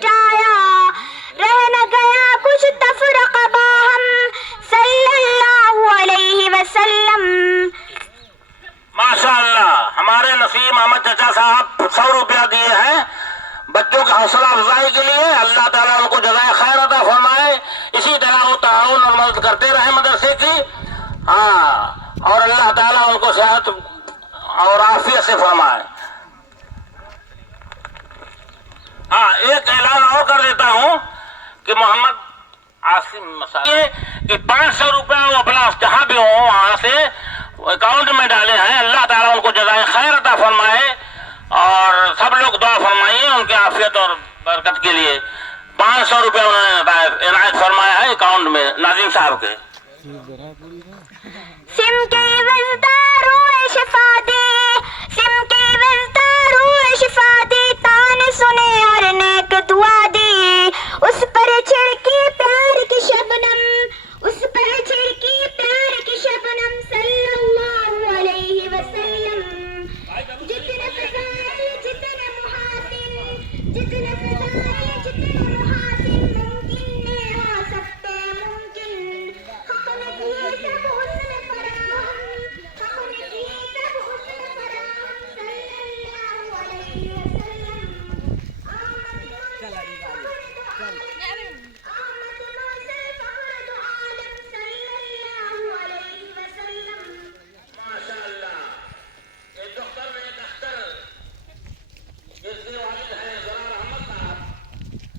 मिटाया, रह न गया कुछ तफरका बाहम सल्लल्लाहु अलैहि वसल्लम। माशाअल्लाह, हमारे नसीम अहमद चाचा साहब 100 रुपया दिए हैं बच्चों की हौसला अफजाई के लिए। अल्लाह ताला उनको जज़ाए खैर अता फरमाए। इसी तरह वो ताउन और मदद करते रहे मदरसे की। हाँ, और अल्लाह ताला उनको सेहत और आफियत से फरमाए। हाँ, एक ऐलान और कर देता हूँ कि मोहम्मद आसिम मसाले कि 500 रुपया वो अपना जहाँ भी हो वहाँ से अकाउंट में डाले हैं। अल्लाह ताला उनको जज़ाए खैर अता फरमाए और सब लोग दुआ फरमाइए उनके आफियत और बरकत के लिए। 500 रुपया उन्होंने इनायत फरमाया है अकाउंट में नाजिम साहब के। सिमके वज़दारू शिफादी, सिमके वज़दारू शिफादी, ताने सुने और नेक दुआ दी। उस पर छिड़की प्यार की शबनम, उस पर छिड़की प्यार की शबनम सल्लल्लाहु अलैहि वसल्लम। जितने फज़ाइल जितने मुहासिन, जितने फज़ाइल जितने मुहासिन, मुमकिन ने हो सकते मुमकिन। हक़ ने किए सब हुस्न फराहम, हक़ ने किए सब हुस्न फराहम सल्लल्लाहु अलैहि वसल्लम। आमद मुझसे फख्र दो आलम सल्लल्लाहु अलैहि वसल्लम। माशाअल्लाह, एक डॉक्टर में एक अख्तर जिसके वालिद हैं ज़रार अहमद साहब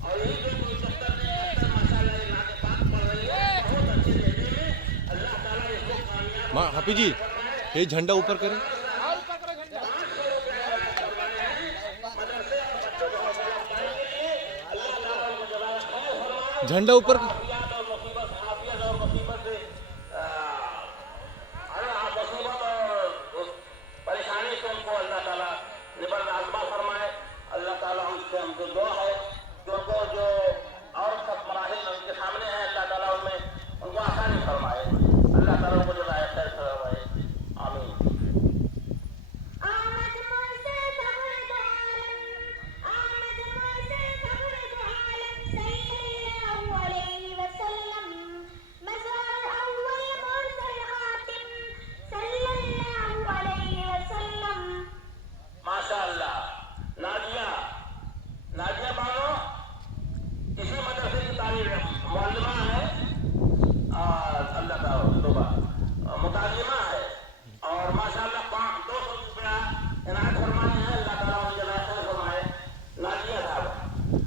और यही जो कोई डॉक्टर ने अख्तर माशाअल्लाह ये नाते पाक पढ़ रही है बहुत अच्छे लहजे में। अल्लाह ताला इसको कामयाब हाफिज जी ये झंडा ऊपर करें। झंडा ऊपर परेशानी से उनको अल्लाह ताला निबर्द आज़मा फरमाए। अल्लाह ताला हमसे हमको दुआ है जो और सब मराहिल उनके सामने हैं अल्लाह ताला उनमें उनको आसानी फरमाए। अल्लाह ताला उनको जज़ाए खैर फरमाए। आमीन। आमद मुझसे फख्र दो आलम, आमद मुझसे फख्र दो आलम सल्लल्लाहु अलैहि वसल्लम। मज़हर अव्वल मुरसल खातिम सल्लल्लाहु अलैहि वसल्लम। माशाअल्लाह, नाजिया बानो इसी मदरसे की तालीम मुअल्लिमा है और अल्लाह ताला मुतालिमा है और माशाअल्लाह 200 रुपया इनायत फरमाए हैं। अल्लाह ताला उन्हें जज़ाए खैर फरमाए। नाजिया साहब,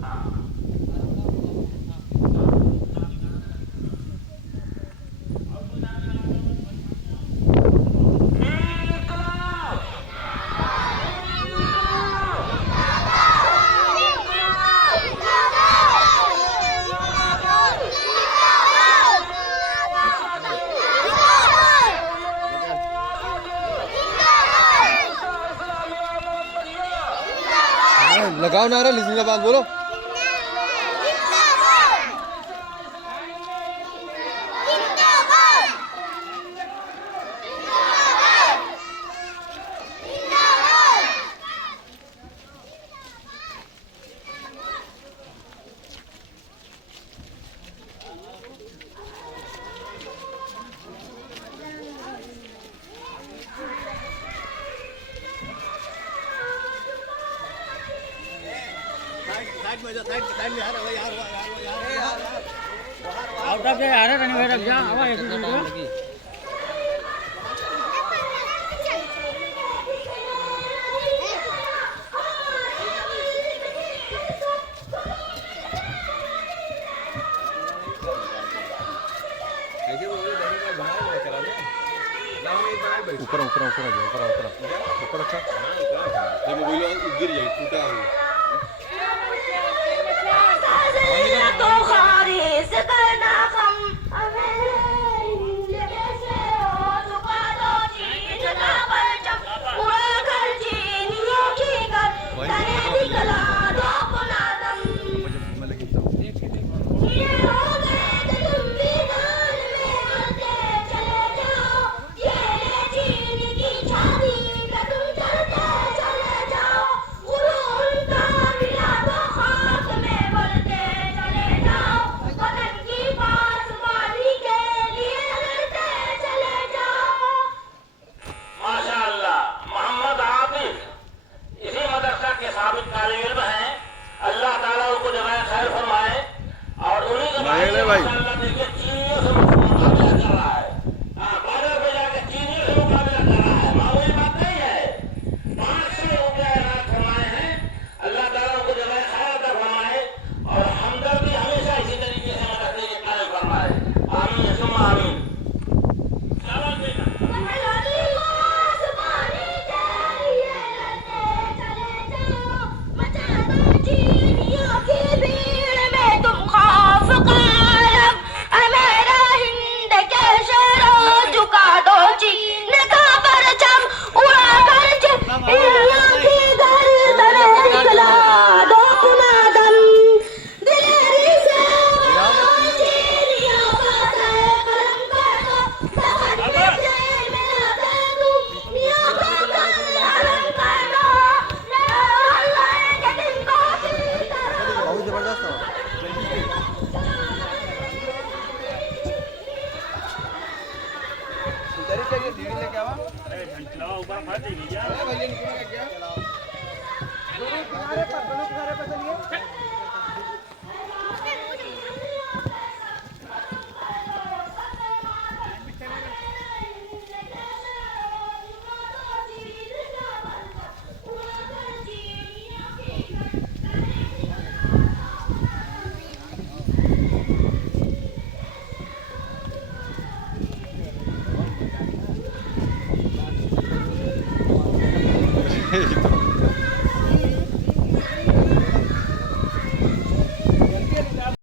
हाँ लगाओ नारा जिंदाबाद बोलो। आउट ऑफ जा रहा है रनिंग जा आवा एक मिनट ऊपर ऊपर ऊपर आ जाओ ऊपर ऊपर अच्छा ये मोबाइल गिर जाए टूटा है। तो खारिज करना हम हमें जैसे हो चुका दो चीज ना परचम उड़ा कर चीनियों की कर तने दिखला दो पुनादम ये हो गए तो तुम भी गान में आते चले जाओ ये ले चीन की छाती का तुम चलते चले जाओ गुरु उनका दोनों किनारे पर चलिए